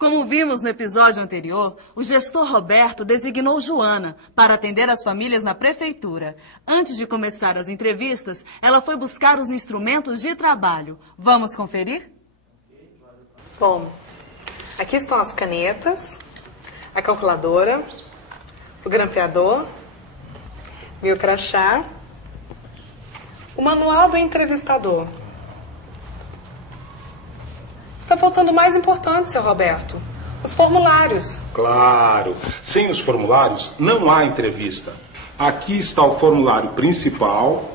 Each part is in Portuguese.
Como vimos no episódio anterior, o gestor Roberto designou Joana para atender as famílias na prefeitura. Antes de começar as entrevistas, ela foi buscar os instrumentos de trabalho. Vamos conferir? Bom, aqui estão as canetas, a calculadora, o grampeador, meu crachá, o manual do entrevistador. Está faltando o mais importante, seu Roberto, os formulários. Claro, sem os formulários não há entrevista. Aqui está o formulário principal,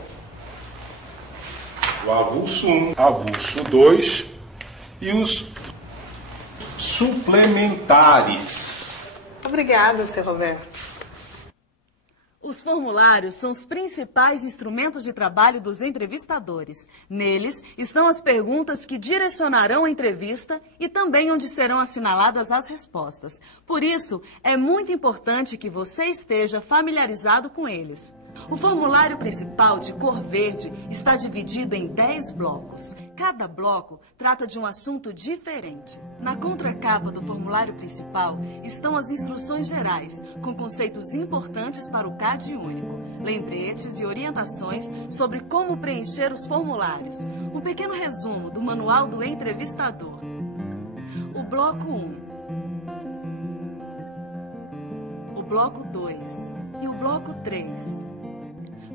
o avulso 1, avulso 2 e os suplementares. Obrigada, seu Roberto. Os formulários são os principais instrumentos de trabalho dos entrevistadores. Neles estão as perguntas que direcionarão a entrevista e também onde serão assinaladas as respostas. Por isso, é muito importante que você esteja familiarizado com eles. O formulário principal, de cor verde, está dividido em 10 blocos. Cada bloco trata de um assunto diferente. Na contracapa do formulário principal estão as instruções gerais, com conceitos importantes para o CAD único, lembretes e orientações sobre como preencher os formulários. Um pequeno resumo do manual do entrevistador. O bloco 1, o bloco 2 e o bloco 3.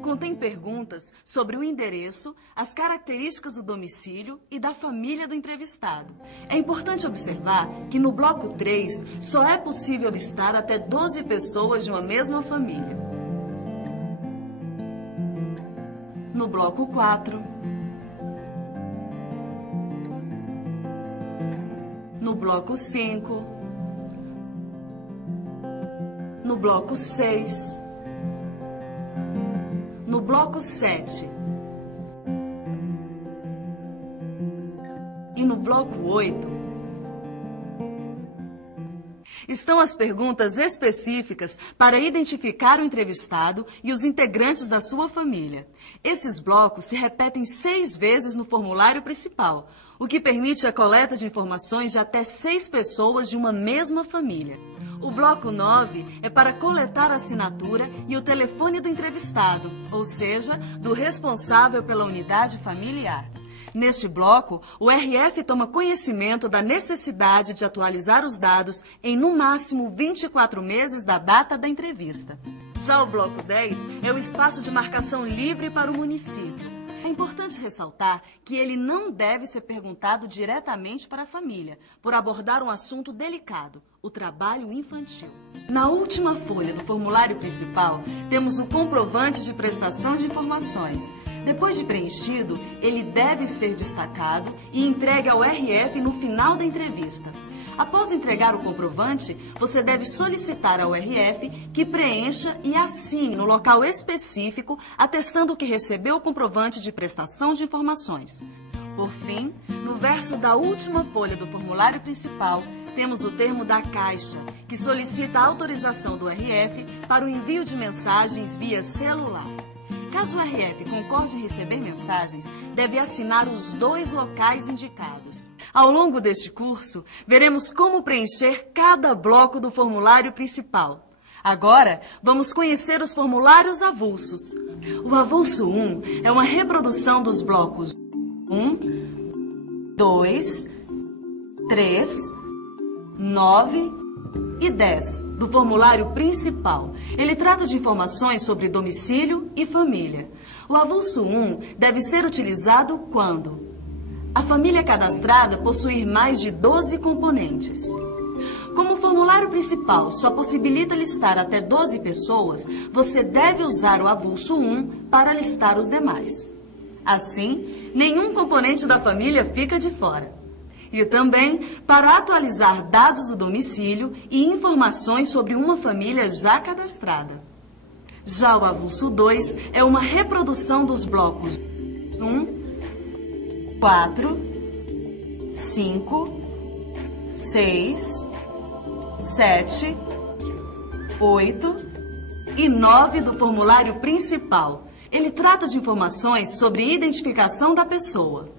Contém perguntas sobre o endereço, as características do domicílio e da família do entrevistado. É importante observar que no bloco 3 só é possível listar até 12 pessoas de uma mesma família. No bloco 4, no bloco 5, no bloco 6, no bloco 7 e no bloco 8 estão as perguntas específicas para identificar o entrevistado e os integrantes da sua família. Esses blocos se repetem 6 vezes no formulário principal, o que permite a coleta de informações de até 6 pessoas de uma mesma família. O bloco 9 é para coletar a assinatura e o telefone do entrevistado, ou seja, do responsável pela unidade familiar. Neste bloco, o RF toma conhecimento da necessidade de atualizar os dados em, no máximo, 24 meses da data da entrevista. Já o bloco 10 é o espaço de marcação livre para o município. É importante ressaltar que ele não deve ser perguntado diretamente para a família, por abordar um assunto delicado, o trabalho infantil. Na última folha do formulário principal, temos o comprovante de prestação de informações. Depois de preenchido, ele deve ser destacado e entregue ao RF no final da entrevista. Após entregar o comprovante, você deve solicitar ao RF que preencha e assine no local específico, atestando que recebeu o comprovante de prestação de informações. Por fim, no verso da última folha do formulário principal, temos o termo da Caixa, que solicita a autorização do RF para o envio de mensagens via celular. Caso o RF concorde em receber mensagens, deve assinar os 2 locais indicados. Ao longo deste curso, veremos como preencher cada bloco do formulário principal. Agora, vamos conhecer os formulários avulsos. O avulso 1 é uma reprodução dos blocos 1, 2, 3, 9 e 10 do formulário principal. Ele trata de informações sobre domicílio e família. O avulso 1 deve ser utilizado quando a família cadastrada possuir mais de 12 componentes. Como o formulário principal só possibilita listar até 12 pessoas, você deve usar o avulso 1 para listar os demais. Assim, nenhum componente da família fica de fora. E também para atualizar dados do domicílio e informações sobre uma família já cadastrada. Já o avulso 2 é uma reprodução dos blocos 1, 4, 5, 6, 7, 8 e 9 do formulário principal. Ele trata de informações sobre identificação da pessoa.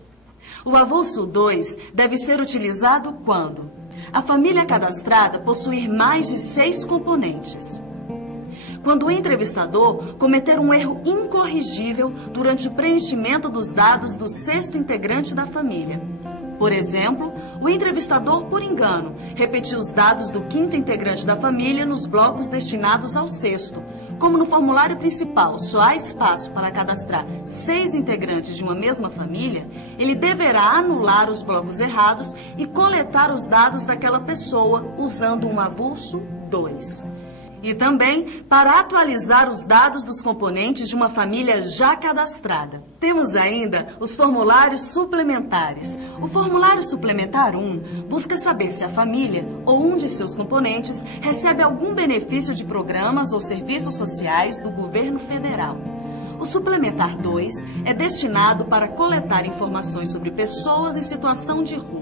O avulso 2 deve ser utilizado quando A família cadastrada possuir mais de 6 componentes. Quando o entrevistador cometer um erro incorrigível durante o preenchimento dos dados do 6º integrante da família. Por exemplo, o entrevistador, por engano, repetiu os dados do 5º integrante da família nos blocos destinados ao 6º. Como no formulário principal só há espaço para cadastrar 6 integrantes de uma mesma família, ele deverá anular os blocos errados e coletar os dados daquela pessoa usando um avulso 2. E também para atualizar os dados dos componentes de uma família já cadastrada. Temos ainda os formulários suplementares. O formulário suplementar 1 busca saber se a família ou um de seus componentes recebe algum benefício de programas ou serviços sociais do governo federal. O suplementar 2 é destinado para coletar informações sobre pessoas em situação de rua.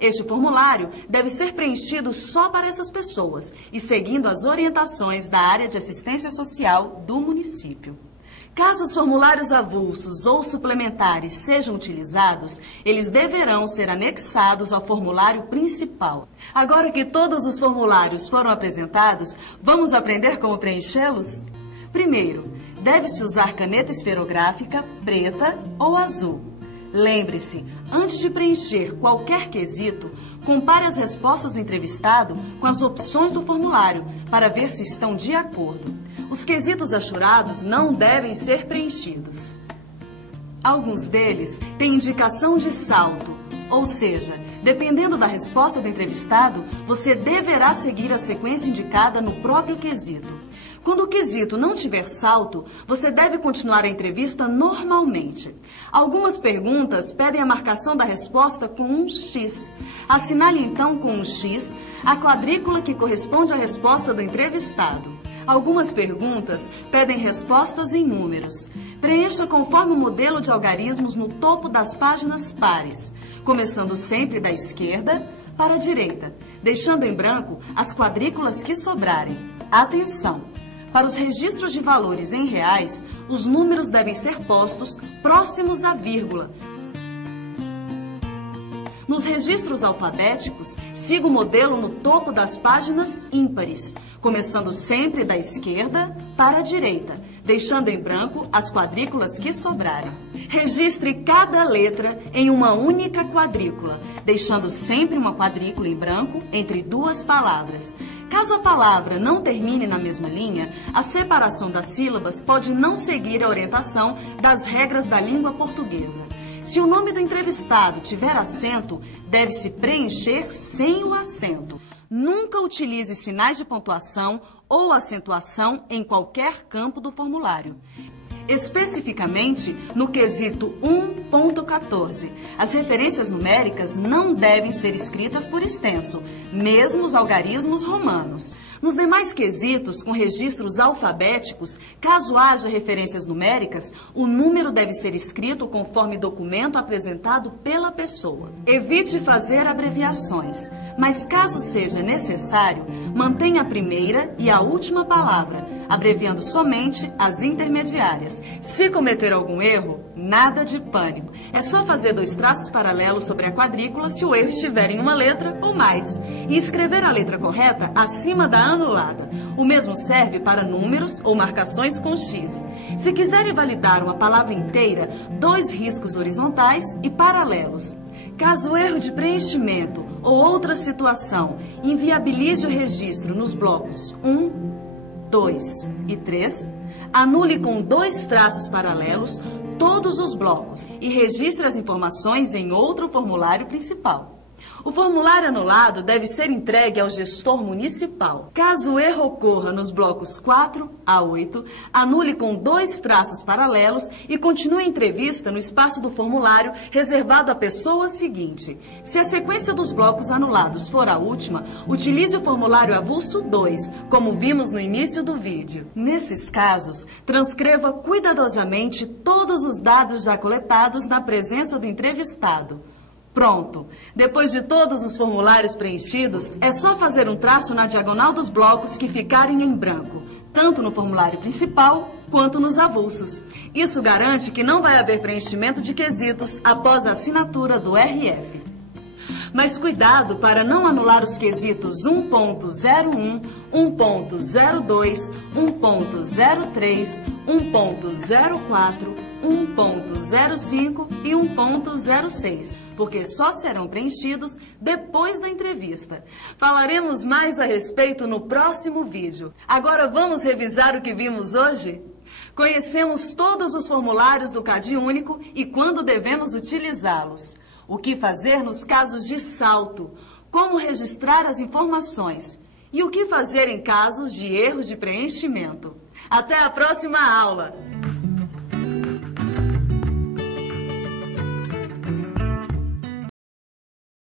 Este formulário deve ser preenchido só para essas pessoas e seguindo as orientações da área de assistência social do município. Caso os formulários avulsos ou suplementares sejam utilizados, eles deverão ser anexados ao formulário principal. Agora que todos os formulários foram apresentados, vamos aprender como preenchê-los? Primeiro, deve-se usar caneta esferográfica preta ou azul. Lembre-se, antes de preencher qualquer quesito, compare as respostas do entrevistado com as opções do formulário para ver se estão de acordo. Os quesitos achurados não devem ser preenchidos. Alguns deles têm indicação de salto, ou seja, dependendo da resposta do entrevistado, você deverá seguir a sequência indicada no próprio quesito. Quando o quesito não tiver salto, você deve continuar a entrevista normalmente. Algumas perguntas pedem a marcação da resposta com um X. Assinale então com um X a quadrícula que corresponde à resposta do entrevistado. Algumas perguntas pedem respostas em números. Preencha conforme o modelo de algarismos no topo das páginas pares, começando sempre da esquerda para a direita, deixando em branco as quadrículas que sobrarem. Atenção! Para os registros de valores em reais, os números devem ser postos próximos à vírgula. Nos registros alfabéticos, siga o modelo no topo das páginas ímpares, começando sempre da esquerda para a direita, deixando em branco as quadrículas que sobrarem. Registre cada letra em uma única quadrícula, deixando sempre uma quadrícula em branco entre duas palavras. Caso a palavra não termine na mesma linha, a separação das sílabas pode não seguir a orientação das regras da língua portuguesa. Se o nome do entrevistado tiver acento, deve-se preencher sem o acento. Nunca utilize sinais de pontuação ou acentuação em qualquer campo do formulário. Especificamente no quesito 1.14. As referências numéricas não devem ser escritas por extenso, mesmo os algarismos romanos. Nos demais quesitos, com registros alfabéticos, caso haja referências numéricas, o número deve ser escrito conforme documento apresentado pela pessoa. Evite fazer abreviações, mas caso seja necessário, mantenha a primeira e a última palavra, abreviando somente as intermediárias. Se cometer algum erro, nada de pânico. É só fazer 2 traços paralelos sobre a quadrícula se o erro estiver em uma letra ou mais e escrever a letra correta acima da anulada. O mesmo serve para números ou marcações com X. Se quiserem validar uma palavra inteira, 2 riscos horizontais e paralelos. Caso o erro de preenchimento ou outra situação inviabilize o registro nos blocos 1, 2 e 3, anule com 2 traços paralelos todos os blocos e registre as informações em outro formulário principal. O formulário anulado deve ser entregue ao gestor municipal. Caso o erro ocorra nos blocos 4 a 8, anule com 2 traços paralelos e continue a entrevista no espaço do formulário reservado à pessoa seguinte. Se a sequência dos blocos anulados for a última, utilize o formulário avulso 2, como vimos no início do vídeo. Nesses casos, transcreva cuidadosamente todos os dados já coletados na presença do entrevistado. Pronto! Depois de todos os formulários preenchidos, é só fazer um traço na diagonal dos blocos que ficarem em branco, tanto no formulário principal quanto nos avulsos. Isso garante que não vai haver preenchimento de quesitos após a assinatura do RF. Mas cuidado para não anular os quesitos 1.01, 1.02, 1.03, 1.04, 1.05 e 1.06, porque só serão preenchidos depois da entrevista. Falaremos mais a respeito no próximo vídeo. Agora vamos revisar o que vimos hoje? Conhecemos todos os formulários do CadÚnico e quando devemos utilizá-los. O que fazer nos casos de salto, como registrar as informações e o que fazer em casos de erros de preenchimento. Até a próxima aula!